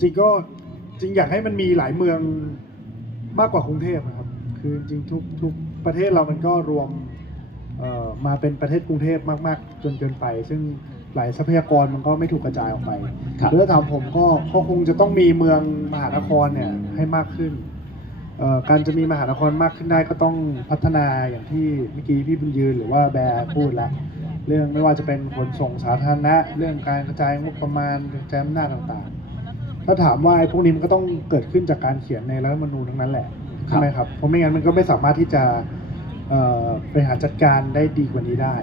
จริงก็จริงอยากให้มันมีหลายเมืองมากกว่ากรุงเทพนะครับ คือจริงทุกทุกประเทศเรามันก็รวมเอ่อมาเป็นประเทศกรุงเทพมากๆ จนเกินไป ซึ่งหลายทรัพยากรมันก็ไม่ถูกกระจายออกไปครับแล้วถ้าถามผมก็ก็คงจะต้องมีเมืองมหานครเนี่ยให้มากขึ้นเอ่อการจะมีมหานครมากขึ้นได้ก็ต้องพัฒนาอย่างที่เมื่อกี้พี่บุญยืนหรือว่าแบร์พูดแล้วเรื่องไม่ว่าจะเป็นขนส่งสาธารณะ เรื่องการกระจายงบประมาณกระจายอำนาจต่างๆ ถ้าถามว่าไอ้พวกนี้มันก็ต้องเกิดขึ้นจากการเขียนในรัฐธรรมนูญทั้งนั้นแหละใช่ไหมครับเพราะไม่งั้นมันก็ไม่สามารถที่จะเอ่อบริหารจัดการได้ดีกว่านี้ได้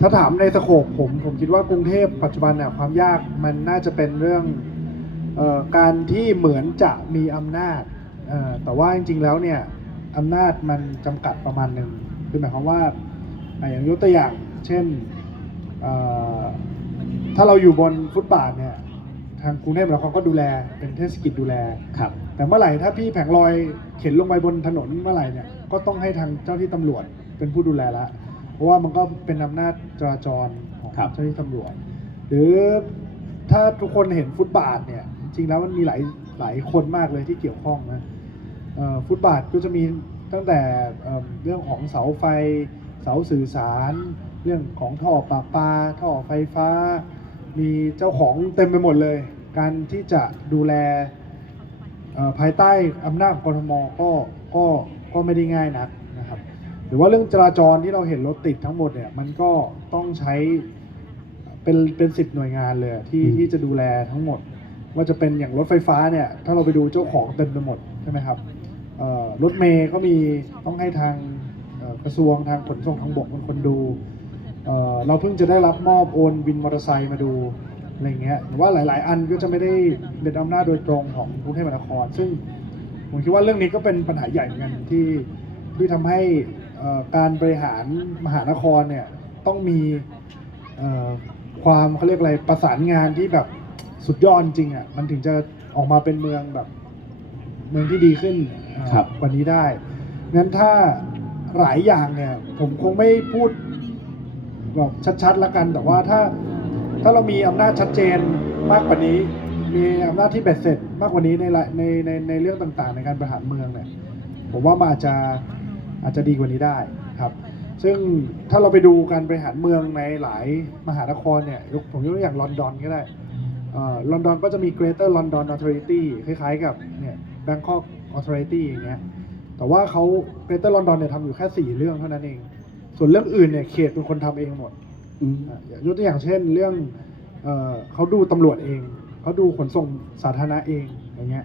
ถ้าถามในสโคปผมผมคิดว่ากรุงเทพปัจจุบันเนี่ยความยากมันน่าจะเป็นเรื่องเออการที่เหมือนจะมีอำนาจเอ่อแต่ว่าจริงๆแล้วเนี่ยอำนาจมันจำกัดประมาณหนึ่งคือหมายความว่าอะอย่างยกตัวอย่าง เช่นเอ่อถ้าเราอยู่บนฟุตบาทเนี่ย ทางกรุงเทพมหานครก็ดูแลเป็นเทศกิจดูแล ครับ แต่เมื่อไหร่ถ้าพี่แผงลอยเข็นลงไปบนถนนเมื่อไหร่เนี่ยก็ต้องให้ทางเจ้าที่ตำรวจเป็นผู้ดูแลละ เพราะว่ามันก็เป็นอำนาจจราจรของครับ เจ้าหน้าที่ตำรวจ หรือถ้าทุกคนเห็นฟุตบาทเนี่ยจริงๆแล้วมันมีหลายหลายคนมากเลยที่เกี่ยวข้องนะเอ่อฟุตบาทก็จะมีตั้งแต่เอิ่มเรื่องของเสาไฟ เสาสื่อสาร เรื่องของท่อประปา ท่อไฟฟ้า มีเจ้าของเต็มไปหมดเลย การที่จะดูแลเอ่อภายใต้อำนาจของกทมก็ก็ก็ไม่ได้ง่ายนักนะครับ หรือว่าเรื่องจราจรที่เราเห็นรถติดทั้งหมดเนี่ยมันก็ต้องใช้เป็นเป็นสิบหน่วยงานเลยที่อืมที่จะดูแลทั้งหมด ว่าจะเป็นอย่างรถไฟฟ้าเนี่ยถ้าเราไปดูเจ้าของเต็มไปหมดใช่ไหมครับเอ่อรถเมย์ก็มีต้องให้ทางเอ่อกระทรวงทางขนส่งทางบกเป็นคนดู เอ่อเราเพิ่งจะได้รับมอบโอนวินมอเตอร์ไซค์มาดูอะไรเงี้ยหรือว่าหลาย ๆ อันก็จะไม่ได้เป็นอำนาจโดยตรงของกรุงเทพมหานคร ซึ่งผมคิดว่าเรื่องนี้ก็เป็นปัญหาใหญ่เหมือนกันที่ที่ทำให้เอ่อการบริหารมหานครเนี่ยต้องมีเอ่อความเขาเรียกอะไรประสานงานที่แบบสุดยอดจริงอะมันถึงจะออกมาเป็นเมืองแบบเมืองที่ดีขึ้นเอ่อครับ กว่านี้ได้งั้นถ้าหลายอย่างเนี่ยผมคงไม่พูด บอกชัดๆแล้วกัน แต่ว่าถ้าถ้าเรามีอำนาจชัดเจนมากกว่านี้ มีอำนาจที่เบ็ดเสร็จ มากกว่านี้ในในในในเรื่องต่างๆ ในการบริหารเมืองเนี่ยผมว่ามันอาจจะอาจจะดีกว่านี้ได้ครับ ซึ่งถ้าเราไปดูการบริหารเมืองในหลายมหานครเนี่ยยกผมยกตัวอย่างลอนดอนก็ได้ลอนดอนก็จะมี Greater London Authority คล้ายๆกับเนี่ย Bangkok Authority อย่างเงี้ยแต่ว่าเขา Greater London เนี่ยทำอยู่แค่สี่เรื่องเท่านั้นเอง ส่วนเรื่องอื่นเนี่ยเขตเป็นคนทำเองหมดอืม อะยกตัวอย่างเช่นเรื่องเอ่อเขาดูตำรวจเอง เขาดูขนส่งสาธารณะเองอย่างเงี้ย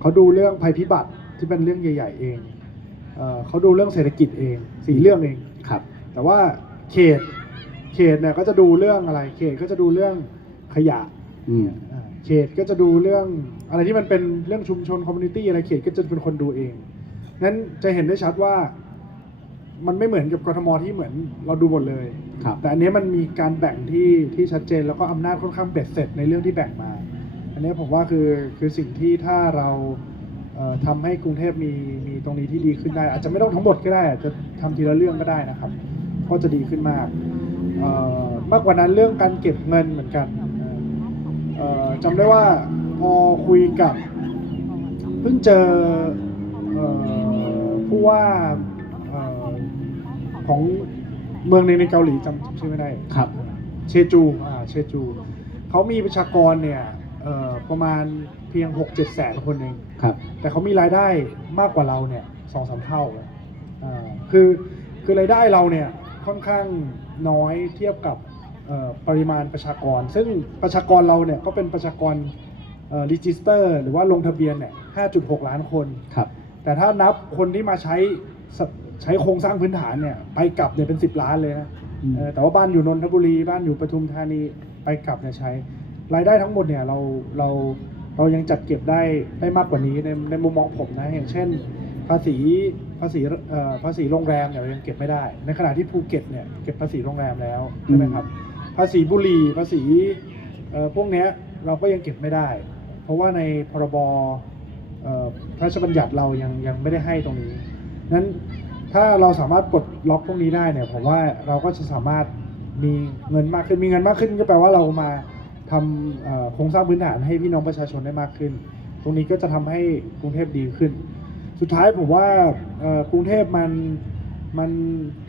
เขาดูเรื่องภัยพิบัติที่เป็นเรื่องใหญ่ ๆ เองเอ่อเขาดูเรื่องเศรษฐกิจเองสี่เรื่องเอง ครับ แต่ว่าเขตเขตเนี่ยก็จะดูเรื่องอะไร เขตก็จะดูเรื่องขยะอืม อ่าเขตก็จะดูเรื่องอะไรที่มันเป็นเรื่องชุมชนคอมมูนิตี้อะไรเขตก็จะเป็นคนดูเองนั้นจะเห็นได้ชัดว่า มันไม่เหมือนกับกทมที่เหมือนเราดูหมดเลย ครับ แต่อันเนี้ยมันมีการแบ่งที่ที่ชัดเจนแล้วก็อำนาจค่อนข้างเบ็ดเสร็จในเรื่องที่แบ่งมา อันเนี้ยผมว่าคือคือสิ่งที่ถ้าเราเอ่อทำให้กรุงเทพมีมีตรงนี้ที่ดีขึ้นได้ อาจจะไม่ต้องทั้งหมดก็ได้อาจจะทำทีละเรื่องก็ได้นะครับ ก็จะดีขึ้นมากเอ่อมากกว่านั้นเรื่องการเก็บเงินเหมือนกันเอ่อจำได้ว่าพอคุยกับ เพิ่งเจอเอ่อผู้ว่าเอ่อ ของเมืองในในเกาหลีจำจำชื่อไม่ได้ ครับ เชจูอ่าเชจู เขามีประชากรเนี่ยเอ่อประมาณเพียง 6 7 แสนคนเอง ครับ แต่เขามีรายได้มากกว่าเราเนี่ยสองสามเท่าเลยอ่าคือคือรายได้เราเนี่ยค่อนข้างน้อยเทียบกับเอ่อปริมาณประชากร ซึ่งประชากรเราเนี่ยก็เป็นประชากรรีจิสเตอร์ หรือว่าลงทะเบียนเนี่ย5.6 ล้านคน ครับ แต่ถ้านับคนที่มาใช้ส ใช้โครงสร้างพื้นฐานเนี่ยไปกลับเนี่ยเป็น10ล้านเลยนะอืมเออแต่ว่าบ้านอยู่นนทบุรีบ้านอยู่ปทุมธานีไปกลับเนี่ยใช้ รายได้ทั้งหมดเนี่ยเราเราเรายังจัดเก็บได้ได้มากกว่านี้ในในมุมมองผมนะอย่างเช่น ภาษีภาษีเอ่อภาษีโรงแรมเนี่ยเรายังเก็บไม่ได้ ในขณะที่ภูเก็ตเนี่ยเก็บภาษีโรงแรมแล้วใช่ไหมครับ ภาษีบุหรี่ภาษีเอ่อพวกเนี้ยเราก็ยังเก็บไม่ได้ เพราะว่าในพรบเอ่อพระราชบัญญัติเรายังยังไม่ได้ให้ตรงนี้นั้น ถ้าเราสามารถปลดล็อกพวกนี้ได้เนี่ยผมว่าเราก็จะสามารถมีเงินมากขึ้นมีเงินมากขึ้น ก็แปลว่าเรามาทำโครงสร้างพื้นฐานให้พี่น้องประชาชนได้มากขึ้น ตรงนี้ก็จะทำให้กรุงเทพดีขึ้น สุดท้ายผมว่ากรุงเทพมันมัน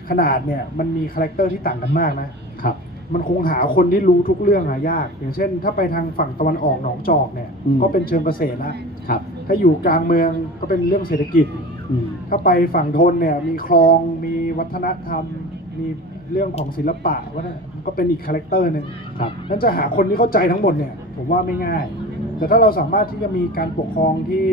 ขนาดเนี่ยมันมีคาแรคเตอร์ที่ต่างกันมากนะครับ มันคงหาคนที่รู้ทุกเรื่องหายาก อย่างเช่น ถ้าไปทางฝั่งตะวันออกหนองจอกเนี่ย อืม ก็เป็นเชิงเกษตรละครับ ถ้าอยู่กลางเมืองก็เป็นเรื่องเศรษฐกิจ อืม ถ้าไปฝั่งทนเนี่ยมีคลองมีวัฒนธรรม มีเรื่องของศิลปะวัฒนมันก็เป็นอีกคาแรคเตอร์หนึ่งครับ นั้นจะหาคนที่เข้าใจทั้งหมดเนี่ยผมว่าไม่ง่าย แต่ถ้าเราสามารถที่จะมีการปกครองที่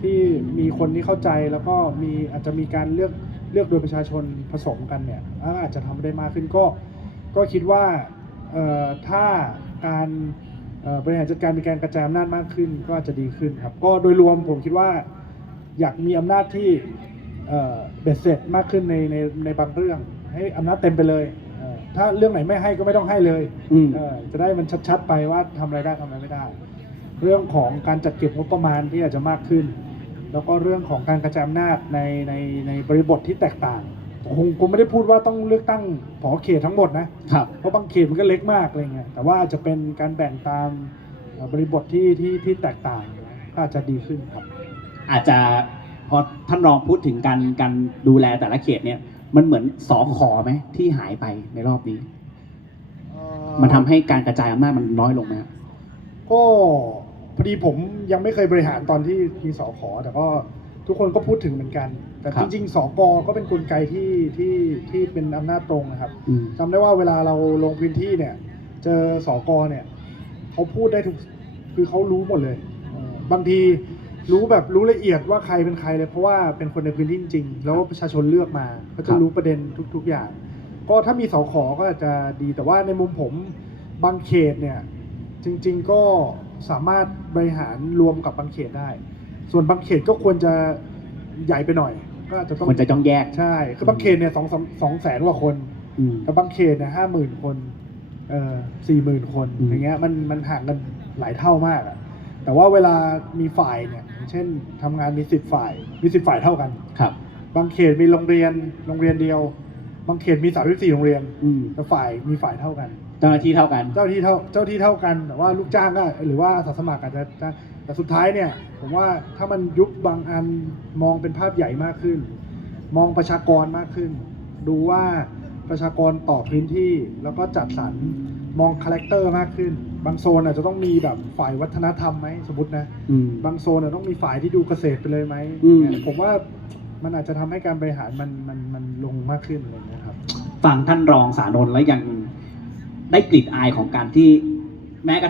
ที่มีคนที่เข้าใจแล้วก็มีอาจจะมีการเลือกเลือกโดยประชาชนผสมกันเนี่ยอาจจะทำได้มากขึ้นก็ ก็คิดว่าเอ่อถ้าการเอ่อบริหารจัดการมีการกระจายอำนาจมากขึ้นก็อาจจะดีขึ้นครับ ก็โดยรวมผมคิดว่าอยากมีอำนาจที่เอ่อเบ็ดเสร็จมากขึ้นในในในบางเรื่อง ให้อำนาจเต็มไปเลยเอ่อถ้าเรื่องไหนไม่ให้ก็ไม่ต้องให้เลยอืมเออจะได้มันชัดๆไปว่าทำอะไรได้ทำอะไรไม่ได้ เรื่องของการจัดเก็บงบประมาณที่อาจจะมากขึ้น แล้วก็เรื่องของการกระจายอำนาจในในในบริบทที่แตกต่าง คงคงไม่ได้พูดว่าต้องเลือกตั้งผอเขตทั้งหมดนะ ครับ เพราะบางเขตมันก็เล็กมากอะไรเงี้ยแต่ว่าอาจจะเป็นการแบ่งตามเอ่อบริบทที่ที่ที่แตกต่างก็อาจจะดีขึ้นครับ อาจจะพอท่านรองพูดถึงการการดูแลแต่ละเขตเนี่ยมันเหมือนสอขอไหมที่หายไปในรอบนี้ มันทำให้การกระจายอำนาจมันน้อยลงไหมครับก็พอดีผมยังไม่เคยบริหารตอนที่มีสอขอแต่ก็ ทุกคนก็พูดถึงเหมือนกัน แต่ครัจบริงๆสกก็เป็นกลไกที่ที่ที่เป็นอำนาจตรงนะครับอืม จำได้ว่าเวลาเราลงพื้นที่เนี่ย เจอสอกอเนี่ยเขาพูดได้ทุกคือเขารู้หมดเลยเออบางทีรู้แบบรู้ละเอียดว่าใครเป็นใครเลยเพราะว่าเป็นคนในพื้นที่จริงๆแล้วประชาชนเลือกมาเขาคจะรับรู้ประเด็นทุก ๆอย่าง ก็ถ้ามีสอขอก็อาจจะดีแต่ว่าในมุมผมบางเขตเนี่ยจริง ๆก็สามารถบริหารรวมกับบางเขตได้ ส่วนบางเขตก็ควรจะใหญ่ไปหน่อย ก็อาจจะต้องมันจะต้องแยก ใช่ คือบางเขตเนี่ยสองสองสองแสนกว่าคนอืม แต่บางเขตเนี่ยห้าหมื่นคนเอ่อสี่หมื่นคนอืม อย่างเงี้ยมันมันห่างกันหลายเท่ามากอะแต่ว่าเวลามีฝ่ายเนี่ยอย่างเช่นทำงานมีสิบฝ่ายมีสิบฝ่ายเท่ากัน ครับ บางเขตมีโรงเรียนโรงเรียนเดียว บางเขตมีสามสี่โรงเรียนอืมแต่ฝ่ายมีฝ่ายเท่ากัน เจ้าหน้าที่เท่ากัน เจ้าที่เท่าเจ้าที่เท่ากันแต่ว่าลูกจ้างก็หรือว่าอาสาสมัครอาจจะจ้าง แต่สุดท้ายเนี่ยผมว่าถ้ามันยุบบางอันมองเป็นภาพใหญ่มากขึ้น มองประชากรมากขึ้น ดูว่าประชากรต่อพื้นที่แล้วก็จัดสรรมองคาแรคเตอร์มากขึ้น บางโซนอาจจะต้องมีแบบฝ่ายวัฒนธรรมไหมสมมตินะ อืม บางโซนอาจต้องมีฝ่ายที่ดูเกษตรไปเลยไหมอืม ผมว่ามันอาจจะทำให้การบริหารมันมันมันลงมากขึ้นอะไรอย่างเงี้ยครับ ฟังท่านรองสานนท์แล้วยังได้กลิ่นอายของการที่แม้กระทั่ง